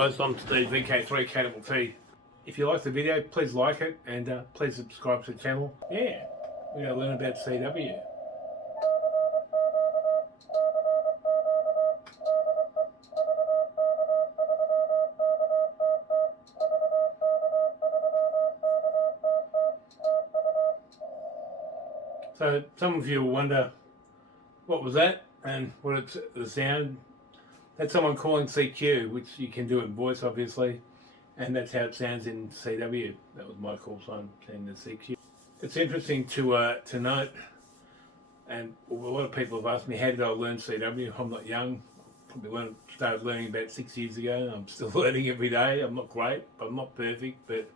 Guys, I'm Steve, vk3ktt. If you like the video, please like it and please subscribe to the channel. Yeah, we're going to learn about CW. So some of you will wonder, what was that and what it's the sound? That's someone calling CQ, which you can do in voice obviously, and that's how it sounds in CW. That was my call sign, saying the CQ. It's interesting to note, and a lot of people have asked me, how did I learn CW? I'm not young. Probably started learning about 6 years ago. I'm still learning every day. I'm not great, but I'm not perfect, but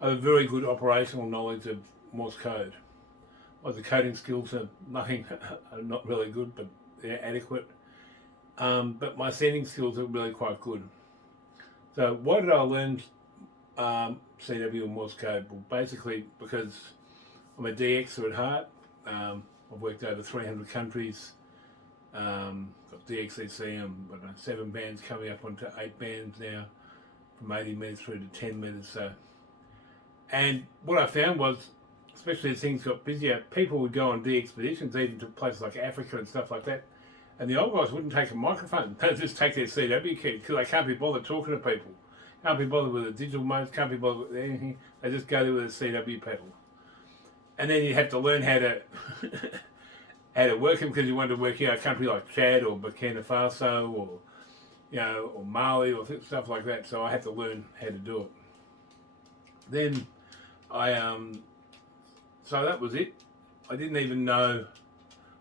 I have a very good operational knowledge of Morse code. Well, the coding skills are are not really good, but they're adequate. But my sending skills are really quite good. So why did I learn CW and Morse code? Well, basically because I'm a dx'er at heart. I've worked over 300 countries. Got DXEC. I'm 7 bands coming up onto 8 bands now, from 80 metres through to 10 metres. So, and what I found was, especially as things got busier, people would go on expeditions, even to places like Africa and stuff like that. And the old guys wouldn't take a microphone. They'd just take their CW key because they can't be bothered talking to people. Can't be bothered with the digital modes, can't be bothered with anything. They just go there with a CW pedal. And then you have to learn how to how to work them, because you want to work a country like Chad or Burkina Faso or or Mali or stuff like that. So I had to learn how to do it. Then so that was it. I didn't even know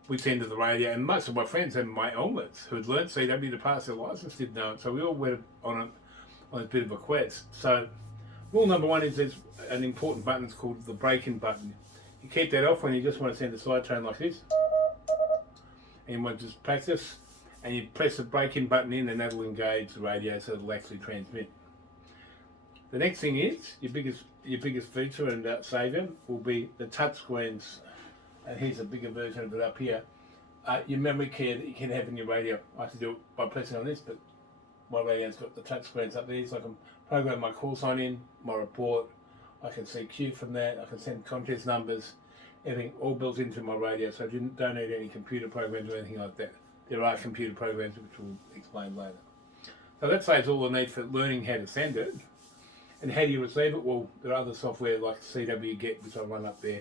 which end of the radio, and most of my friends and my helmets who had learnt CW to pass their license didn't know it. So we all went on a bit of a quest. So rule number 1 is there's an important button. It's called the break-in button. You keep that off when you just want to send a side train like this, and you want to just practice, and you press the break-in button in, and that'll engage the radio so it'll actually transmit. The next thing is your biggest feature and savior will be the touch screens. And here's a bigger version of it up here. Your memory key that you can have in your radio. I have to do it by pressing on this, but my radio's got the touch screens up there, so I can program my call sign in, my report. I can see Q from that. I can send contest numbers, everything all built into my radio. So I don't need any computer programs or anything like that. There are computer programs which we'll explain later. So that saves all the need for learning how to send it. And how do you receive it? Well, there are other software like cwget, which I run up there.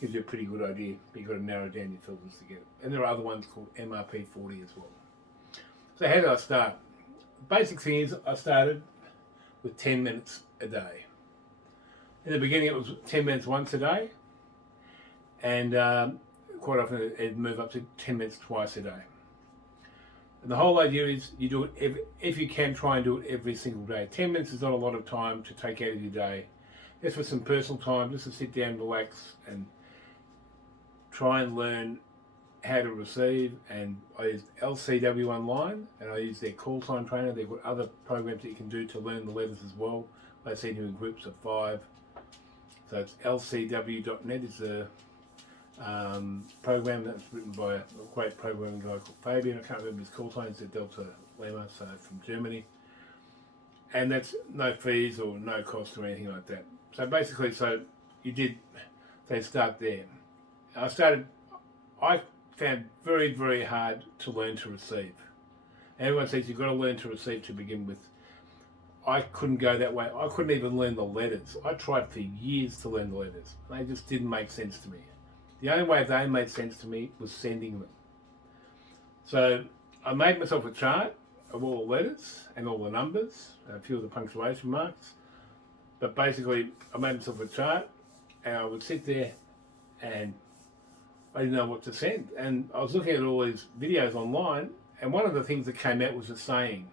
Gives you a pretty good idea, but you've got to narrow down your filters to get it. And there are other ones called MRP40 as well. So how did I start? The basic thing is I started with 10 minutes a day. In the beginning it was 10 minutes once a day, and quite often it'd move up to 10 minutes twice a day. And the whole idea is you do it, if you can, try and do it every single day. 10 minutes is not a lot of time to take out of your day. Just for some personal time, just to sit down, relax, and try and learn how to receive. And I use LCW Online, and I use their call sign trainer. They've got other programs that you can do to learn the letters as well. They send you in groups of 5. So it's lcw.net is a program that's written by a great programming guy called Fabian. I can't remember his call sign. It's a Delta Lima, so from Germany. And that's no fees or no cost or anything like that. So basically, they start there. I found very, very hard to learn to receive. Everyone says you've got to learn to receive to begin with. I couldn't go that way. I couldn't even learn the letters. I tried for years to learn the letters. They just didn't make sense to me. The only way they made sense to me was sending them. So I made myself a chart of all the letters and all the numbers, and a few of the punctuation marks. But basically, I made myself a chart, and I would sit there, and I didn't know what to send. And I was looking at all these videos online, and one of the things that came out was a saying: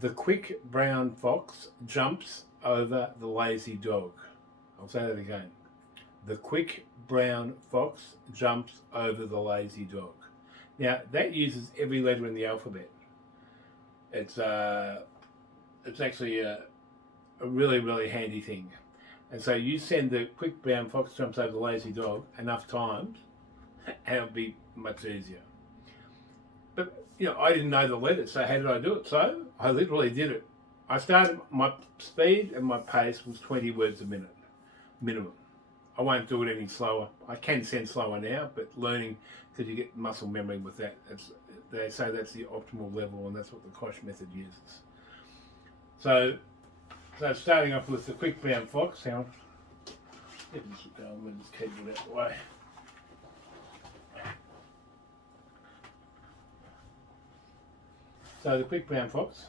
"The quick brown fox jumps over the lazy dog." I'll say that again. The quick brown fox jumps over the lazy dog. Now, that uses every letter in the alphabet. It's actually a really, really handy thing. And so you send the quick brown fox jumps over the lazy dog enough times, and it'll be much easier. But I didn't know the letters, so how did I do it? So I literally did it. I started, my speed and my pace was 20 words a minute, minimum. I won't do it any slower. I can send slower now, but learning, because you get muscle memory with that. They say that's the optimal level, and that's what the Koch method uses. So starting off with the quick brown fox. Hang on. Let me just go with this keyboard out of the way. So the quick brown fox.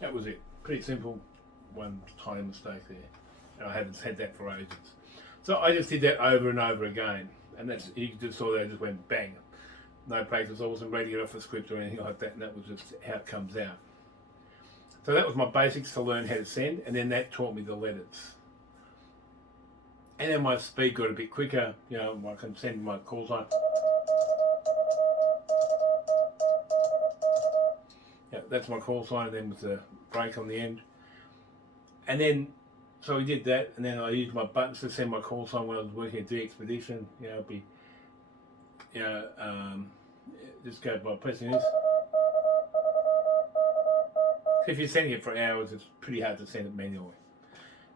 That was it. Pretty simple, one tiny mistake there. And I haven't said that for ages. So I just did that over and over again. And that's, you just saw that, I just went bang. No practice, I wasn't ready to get off a script or anything like that, and that was just how it comes out. So that was my basics to learn how to send, and then that taught me the letters. And then my speed got a bit quicker, I can send my call sign. Yeah, that's my call sign, and then with the break on the end. And then, so we did that, and then I used my buttons to send my call sign when I was working at dx'er. It'd be, just go by pressing this. If you're sending it for hours, it's pretty hard to send it manually.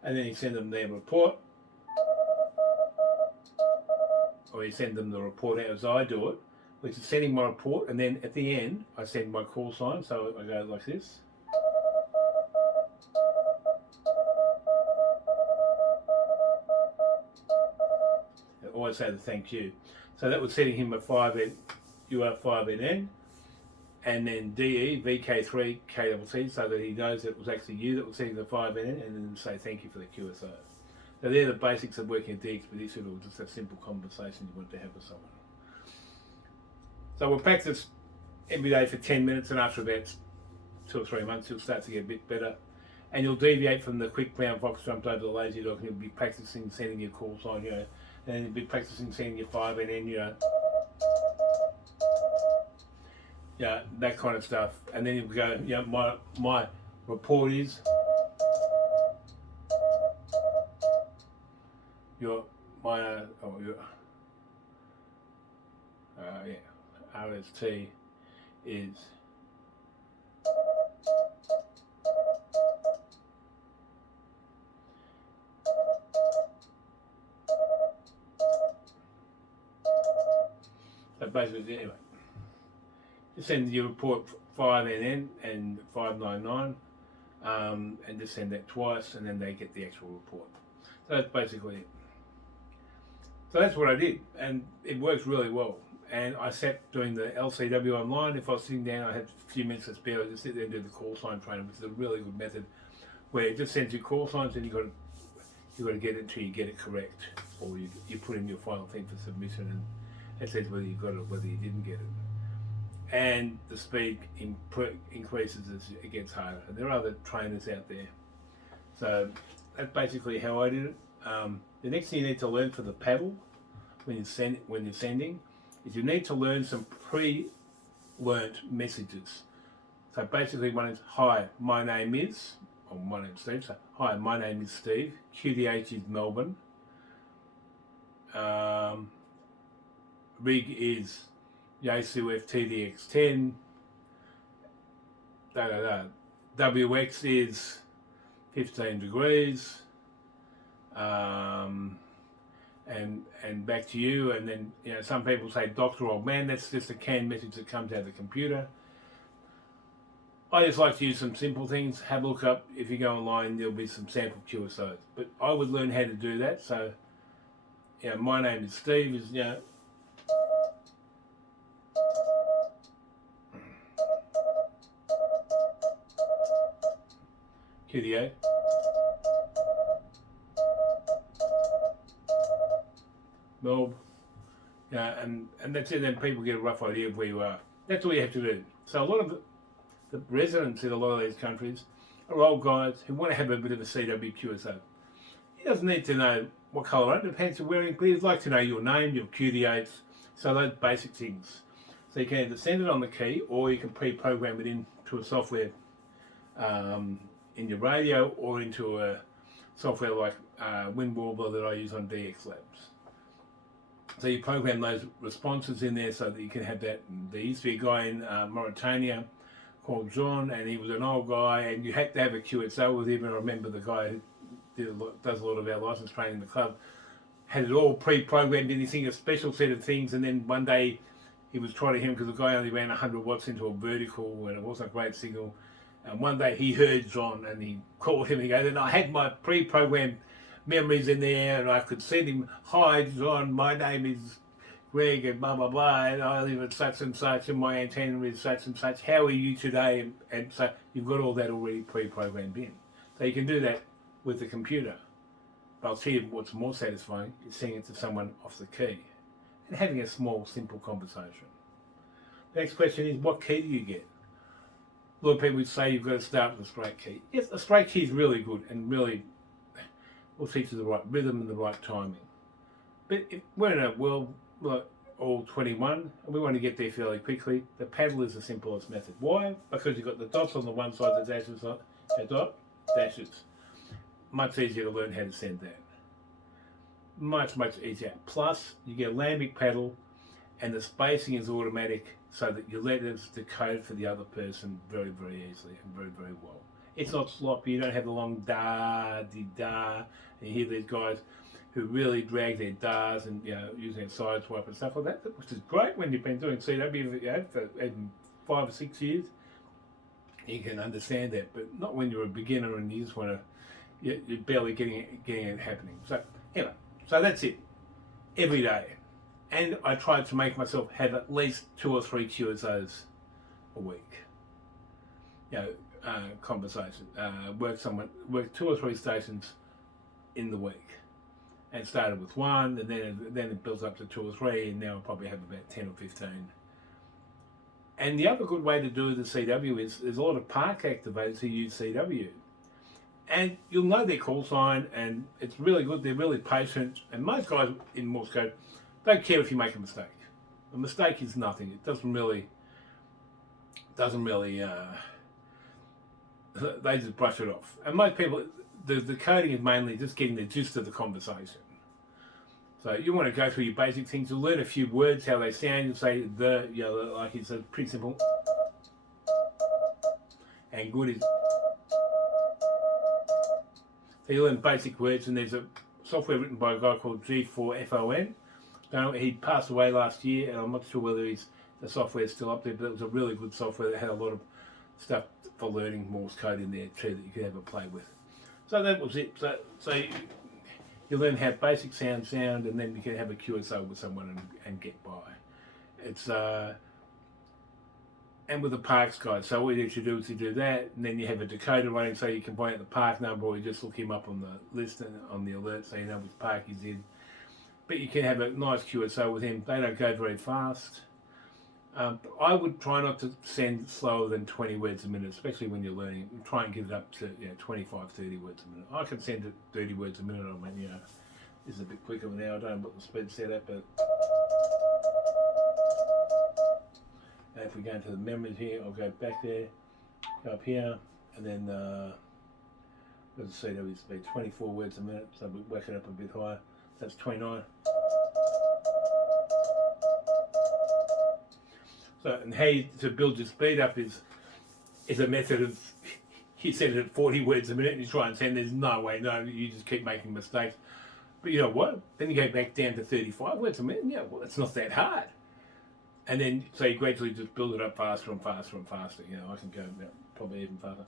And then you send them their report, or you send them the report out as I do it, which is sending my report, and then at the end I send my call sign, so I go like this. I always say the thank you. So that was setting him a 5N, UR5NN, and then DE, vk3ktt, so that he knows that it was actually you that was setting the 5NN, and then say thank you for the QSO. So they're the basics of working at dx'er, or just a simple conversation you want to have with someone. So we'll practice every day for 10 minutes, and after about 2 or 3 months, you'll start to get a bit better. And you'll deviate from the quick brown fox jumped over the lazy dog, and you'll be practicing sending your call sign, and then you'll be practicing sending your 5NN, that kind of stuff. And then you'll go, my report is RST is so basically, anyway, just send your report 5NN and 599, and just send that twice, and then they get the actual report. So that's basically it. So that's what I did, and it works really well. And I sat doing the LCW online. If I was sitting down, I had a few minutes to spare, I just sit there and do the call sign training, which is a really good method, where it just sends you call signs, and you've got to get it until you get it correct, or you put in your final thing for submission, and it says whether you got it or whether you didn't get it. And the speed increases as it gets harder. And there are other trainers out there. So that's basically how I did it. The next thing you need to learn for the paddle when you're sending is you need to learn some pre-learnt messages. So basically one is, hi, my name is, or my name's Steve, so hi, my name is Steve, QDH is Melbourne, rig is Yasu FTDX10, WX is 15 degrees, and back to you. And then some people say Dr. Old Man, that's just a canned message that comes out of the computer. I just like to use some simple things. Have a look up, if you go online, there'll be some sample QSOs, but I would learn how to do that. So my name is Steve is QDA. Melb, yeah, and that's it. Then people get a rough idea of where you are. That's all you have to do. So a lot of the residents in a lot of these countries are old guys who want to have a bit of a CW QSO. He doesn't need to know what colour it depends on wearing, but he'd like to know your name, your QT8s, so those basic things. So you can either send it on the key or you can pre-program it into a software in your radio or into a software like Wind Warbler that I use on DX Labs. So you program those responses in there so that you can have that. There used to be a guy in Mauritania called John, and he was an old guy, and you had to have a QSO with him. And I remember the guy who does a lot of our license training in the club had it all pre-programmed in this thing, a special set of things, and then one day he was trying to him because the guy only ran 100 watts into a vertical and it wasn't a great signal. And one day he heard John and he called him and he goes, and I had my pre-programmed memories in there and I could send him, hi John, my name is Greg and blah blah blah, and I live at such and such and my antenna is such and such, how are you today? And so you've got all that already pre-programmed in. So you can do that with the computer. But I'll tell you what's more satisfying is sending it to someone off the key and having a small, simple conversation. The next question is, what key do you get? A lot of people would say you've got to start with a straight key. Yes, a straight key is really good and really will teach you the right rhythm and the right timing. But if we're in a world like all 21 and we want to get there fairly quickly, the paddle is the simplest method. Why? Because you've got the dots on the one side, the dashes on a dot, dashes. Much easier to learn how to send that. Much easier. Plus, you get a lambic paddle and the spacing is automatic so that your letters decode for the other person very, very easily and very, very well. It's not sloppy, you don't have the long da, and you hear these guys who really drag their dars and using a side swipe and stuff like that, which is great when you've been doing CW for 5 or 6 years. You can understand that, but not when you're a beginner and you just want to, you're barely getting it happening. So anyway, so that's it, every day. And I try to make myself have at least 2 or 3 QSOs a week. Conversation, work 2 or 3 stations in the week. And started with 1, and then it builds up to 2 or 3, and now I probably have about 10 or 15. And the other good way to do the CW is there's a lot of park activators who use CW. And you'll know their call sign, and it's really good. They're really patient, and most guys in Morse code don't care if you make a mistake. A mistake is nothing. It doesn't really. They just brush it off. And most people, the coding is mainly just getting the gist of the conversation. So you want to go through your basic things. You'll learn a few words, how they sound. You'll say like it's pretty simple. And good is. So you learn basic words, and there's a software written by a guy called G4FON. He passed away last year, and I'm not sure whether the software is still up there, but it was a really good software that had a lot of stuff for learning Morse code in there too that you could have a play with. So that was it. So you learn how basic sound, and then you can have a QSO with someone and get by. It's and with the parks guide, so what you should do is you do that, and then you have a decoder running so you can point out the park number, or you just look him up on the list and on the alert so you know which park he's in. But you can have a nice QSO with him. They don't go very fast. I would try not to send slower than 20 words a minute, especially when you're learning. Try and get it up to 25, 30 words a minute. I can send it 30 words a minute. I mean, this is a bit quicker now. I don't know what the speed set at, but if we go into the memories here, I'll go back there, go up here, and then let's see, that would be 24 words a minute, so we'll work it up a bit higher. So that's 29. So, and how to build your speed up is a method of, you set it at 40 words a minute and you try and send, there's no way, you just keep making mistakes. But you know what? Then you go back down to 35 words a minute, it's not that hard. And then, so you gradually just build it up faster and faster and faster. I can go probably even faster.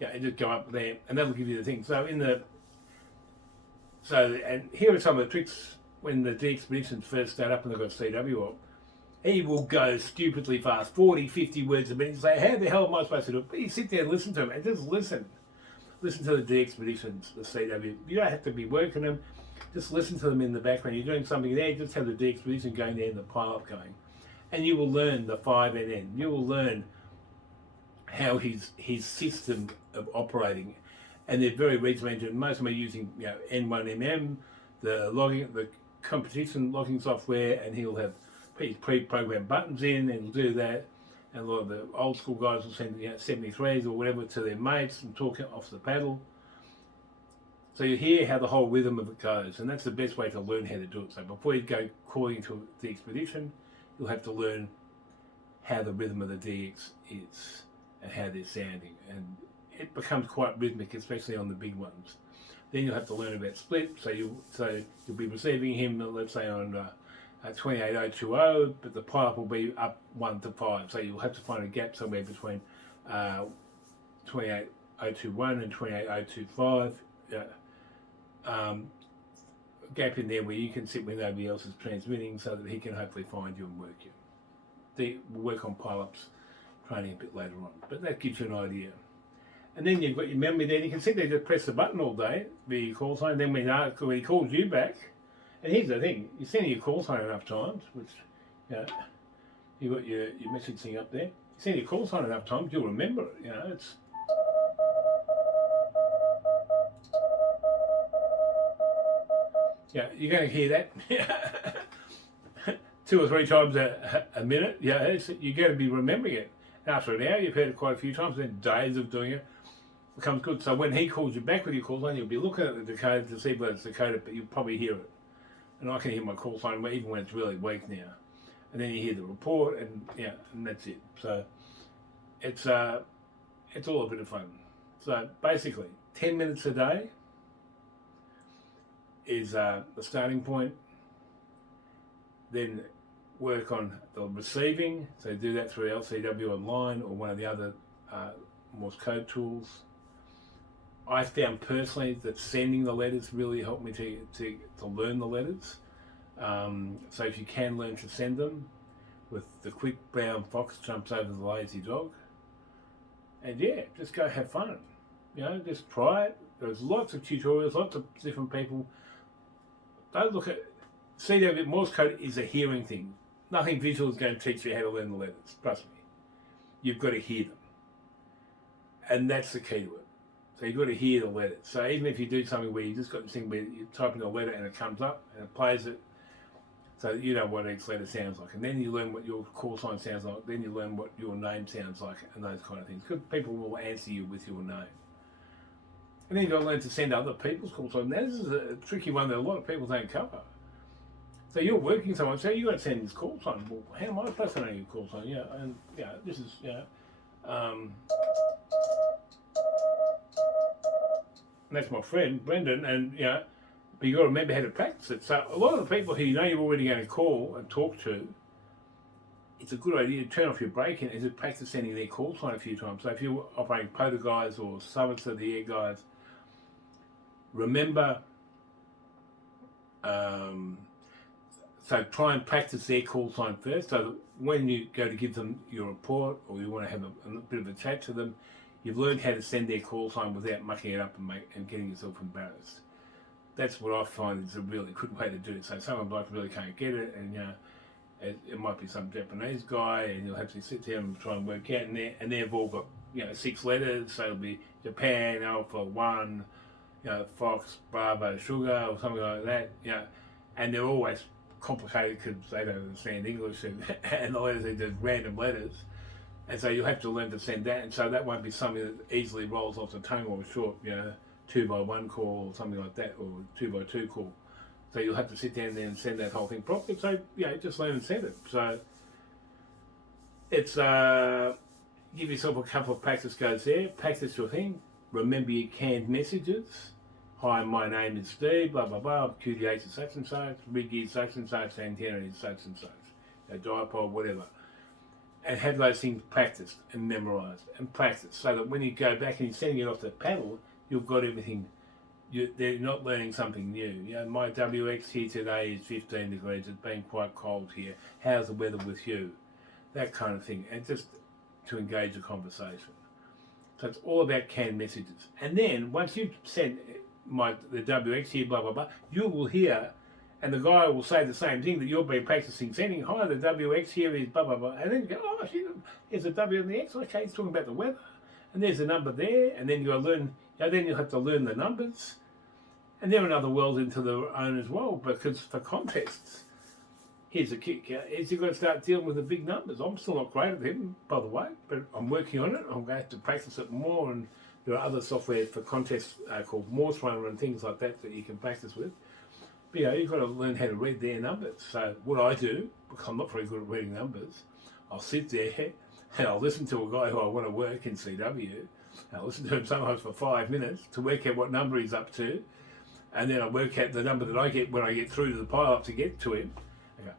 And just go up there, and that'll give you the thing. And here are some of the tricks when the DXpeditions first start up and they've got CW up. He will go stupidly fast, 40, 50 words a minute. You say, how the hell am I supposed to do it? But you sit there and listen to him, and just listen listen to the DXpeditions, the CW. You don't have to be working them. Just listen to them in the background. You're doing something there, just have the DXpedition going there and the pile-up going. And you will learn the 5NN. You will learn how his system of operating, and they're very regimented. Most of them are using N1MM, the competition logging software, and he'll have pre-programmed buttons in, and he'll do that. And a lot of the old school guys will send 73s or whatever to their mates and talk off the paddle. So you hear how the whole rhythm of it goes, and that's the best way to learn how to do it. So before you go calling to the expedition, you'll have to learn how the rhythm of the DX is and how they're sounding, and it becomes quite rhythmic, especially on the big ones. Then you'll have to learn about split, so you'll be receiving him, let's say on 28020, but the pipe will be up 1 to 5, so you'll have to find a gap somewhere between 28021 and 28025. Gap in there where you can sit when nobody else is transmitting, so that he can hopefully find you and work you. We'll work on pile-ups training a bit later on, but that gives you an idea. And then you've got your memory there. You can sit there, just press the button all day, the call sign. Then when he calls you back, and here's the thing: you're sending your call sign enough times, which you got your message thing up there. You send your call sign enough times, you'll remember it. It's. You're going to hear that 2 or 3 times a minute. You're going to be remembering it. After an hour, you've heard it quite a few times, then days of doing it becomes good. So when he calls you back with your call sign, you'll be looking at the decoder to see whether it's decoded, but you'll probably hear it. And I can hear my call sign even when it's really weak now. And then you hear the report, and that's it. So it's all a bit of fun. So basically, 10 minutes a day is the starting point. Then work on the receiving, so do that through LCW Online or one of the other Morse code tools. I found personally that sending the letters really helped me to learn the letters. So if you can learn to send them, with the quick brown fox jumps over the lazy dog, and just go have fun. Just try it. There's lots of tutorials, lots of different people. Don't look at CW Morse code is a hearing thing. Nothing visual is going to teach you how to learn the letters. Trust me. You've got to hear them. And that's the key to it. So you've got to hear the letters. So even if you do something where you just got this thing where you type in a letter and it comes up and it plays it, so you know what each letter sounds like. And then you learn what your call sign sounds like. Then you learn what your name sounds like and those kind of things. Because people will answer you with your name. And then you've got to learn to send other people's call signs. Now this is a tricky one that a lot of people don't cover. So you're working someone, so you've got to send this call sign. Well, how am I supposed to know your call sign? This is, and that's my friend, Brendan, and, but you've got to remember how to practice it. So a lot of the people who you're already going to call and talk to, it's a good idea to turn off your break-in and just practice sending their call sign a few times. So if you're operating POTA guys or summits of the air guys, remember, so try and practice their call sign first, so that when you go to give them your report or you want to have a bit of a chat to them, you've learned how to send their call sign without mucking it up and getting yourself embarrassed. That's what I find is a really good way to do it. So sometimes I really can't get it, and it might be some Japanese guy, and you'll have to sit down and try and work out, and they've all got 6 letters, so it'll be Japan, Alpha 1, Fox, Bravo, Sugar, or something like that, and they're always complicated because they don't understand English, and the letters are just random letters, and so you'll have to learn to send that, and so that won't be something that easily rolls off the tongue or a short 2x1 call or something like that, or 2x2 call. So you'll have to sit down there and send that whole thing properly. So just learn and send it. So it's give yourself a couple of practice goes there. Practice your thing. Remember your canned messages. Hi, my name is Steve, blah, blah, blah, QDH is such and such, rig is such and such, antenna is such and such, a dipole, whatever. And have those things practiced and memorised and practiced, so that when you go back and you're sending it off the paddle, you've got everything. They're not learning something new. My WX here today is 15 degrees, it's been quite cold here. How's the weather with you? That kind of thing, and just to engage a conversation. So it's all about canned messages. And then once you've sent the WX here, blah, blah, blah, you will hear, and the guy will say the same thing that you've been practicing sending. Hi, the WX here is blah, blah, blah. And then you go, oh, here's a W and the X. Okay, he's talking about the weather. And there's a number there. And then you'll learn, then you'll have to learn the numbers. And they're another world into their own as well, because for contests, here's a kick, is you've got to start dealing with the big numbers. I'm still not great at them, by the way, but I'm working on it. I'm going to have to practice it more, and there are other software for contests called Morse Runner and things like that you can practice with. But you've got to learn how to read their numbers. So what I do, because I'm not very good at reading numbers, I'll sit there and I'll listen to a guy who I want to work in CW, and I'll listen to him sometimes for 5 minutes to work out what number he's up to, and then I work out the number that I get when I get through to the pile-up to get to him.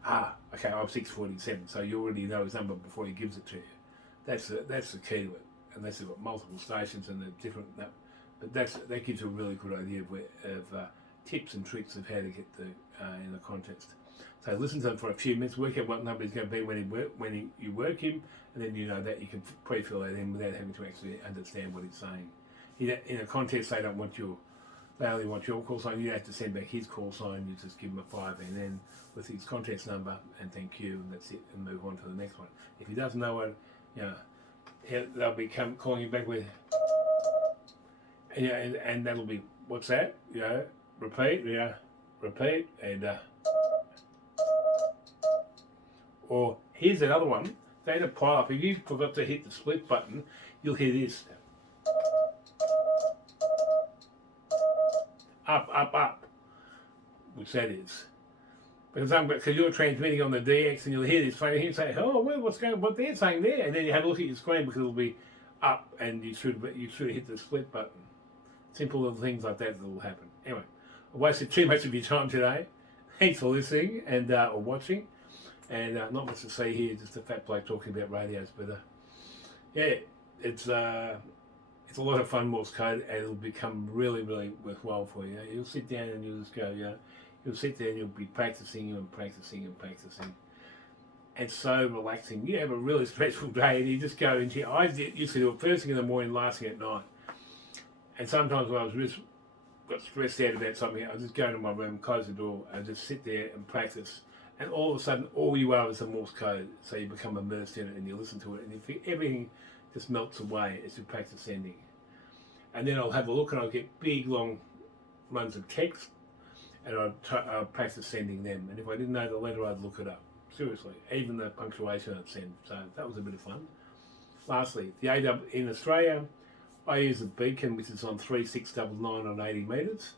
I go, okay, I'm 647, so you already know his number before he gives it to you. That's the key to it, unless they've got multiple stations and they're different. But that gives you a really good idea of tips and tricks of how to get in the contest. So listen to him for a few minutes, work out what number he's going to be when you work him, and then you know that you can pre-fill that in without having to actually understand what he's saying. In a contest, they only want your call sign. You don't have to send back his call sign. You just give him a 5 and then with his contest number and thank you, and that's it, and move on to the next one. If he doesn't know what, they'll be calling you back with, and that'll be, what's that? Repeat, repeat, and or here's another one. They had a pile up. If you forgot to hit the split button, you'll hear this. Up, which that is. Because you're transmitting on the DX and you'll hear this phone, you say, oh, well, what they're saying there? And then you have a look at your screen because it'll be up and you should hit the split button. Simple little things like that will happen. Anyway, I wasted too much of your time today. Thanks for listening and or watching. And not much to say here, just a fat bloke talking about radios. But it's a lot of fun, Morse code, and it'll become really, really worthwhile for you. You'll sit down and you'll just go, you'll sit there and you'll be practicing and practicing and practicing. It's so relaxing. You have a really stressful day and you just go into your eyes. Used to do it first thing in the morning, last thing at night. And sometimes when I got stressed out about something, I'd just go into my room, close the door, and just sit there and practice. And all of a sudden, all you are is the Morse code. So you become immersed in it and you listen to it, and everything just melts away as you practice sending. And then I'll have a look and I'll get big, long runs of text, and I'll practice sending them. And if I didn't know the letter, I'd look it up. Seriously, even the punctuation I'd send. So that was a bit of fun. Lastly, the AW in Australia, I use a beacon which is on 3699 on 80 metres,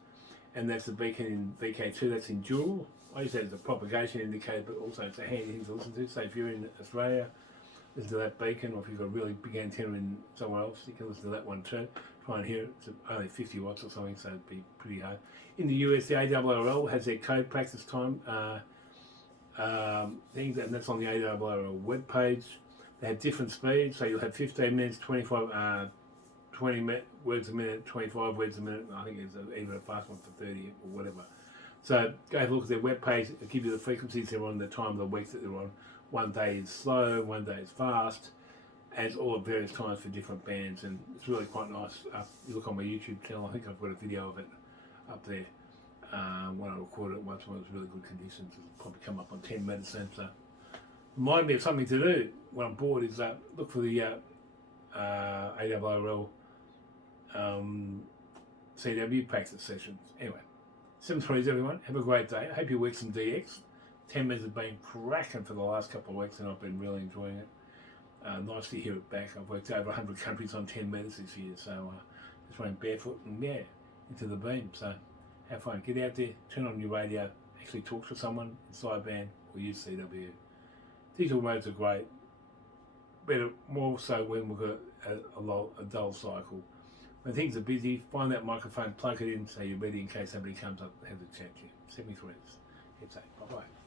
and that's the beacon in vk3, that's in dual. I use that as a propagation indicator, but also it's a handy thing to listen to. So if you're in Australia, listen to that beacon, or if you've got a really big antenna in somewhere else, you can listen to that one too. Try and hear it. It's only 50 watts or something, so it'd be pretty hard. In the US, the ARRL has their code practice time things, and that's on the ARRL web page. They have different speeds, so you'll have 15 minutes, 20 words a minute, 25 words a minute. I think there's even a fast one for 30 or whatever. So go have a look at their web page. It'll give you the frequencies they're on, the time of the week that they're on. One day is slow, one day is fast, and it's all at various times for different bands, and it's really quite nice. You look on my YouTube channel, I think I've got a video of it up there. When I recorded it once when it was really good conditions, it'll probably come up on 10 metres soon. So remind me of something to do when I'm bored is look for the ARRL CW practice sessions. Anyway, 7.3s everyone, have a great day. I hope you work some DX. 10 minutes has been cracking for the last couple of weeks and I've been really enjoying it. Nice to hear it back. I've worked over 100 countries on 10 minutes this year, so just running barefoot and into the beam. So have fun. Get out there, turn on your radio, actually talk to someone in sideband or use CW. Digital modes are great, better more so when we've got a dull cycle. When things are busy, find that microphone, plug it in so you're ready in case somebody comes up and has a chat to you. 73s. It's 8. Bye-bye.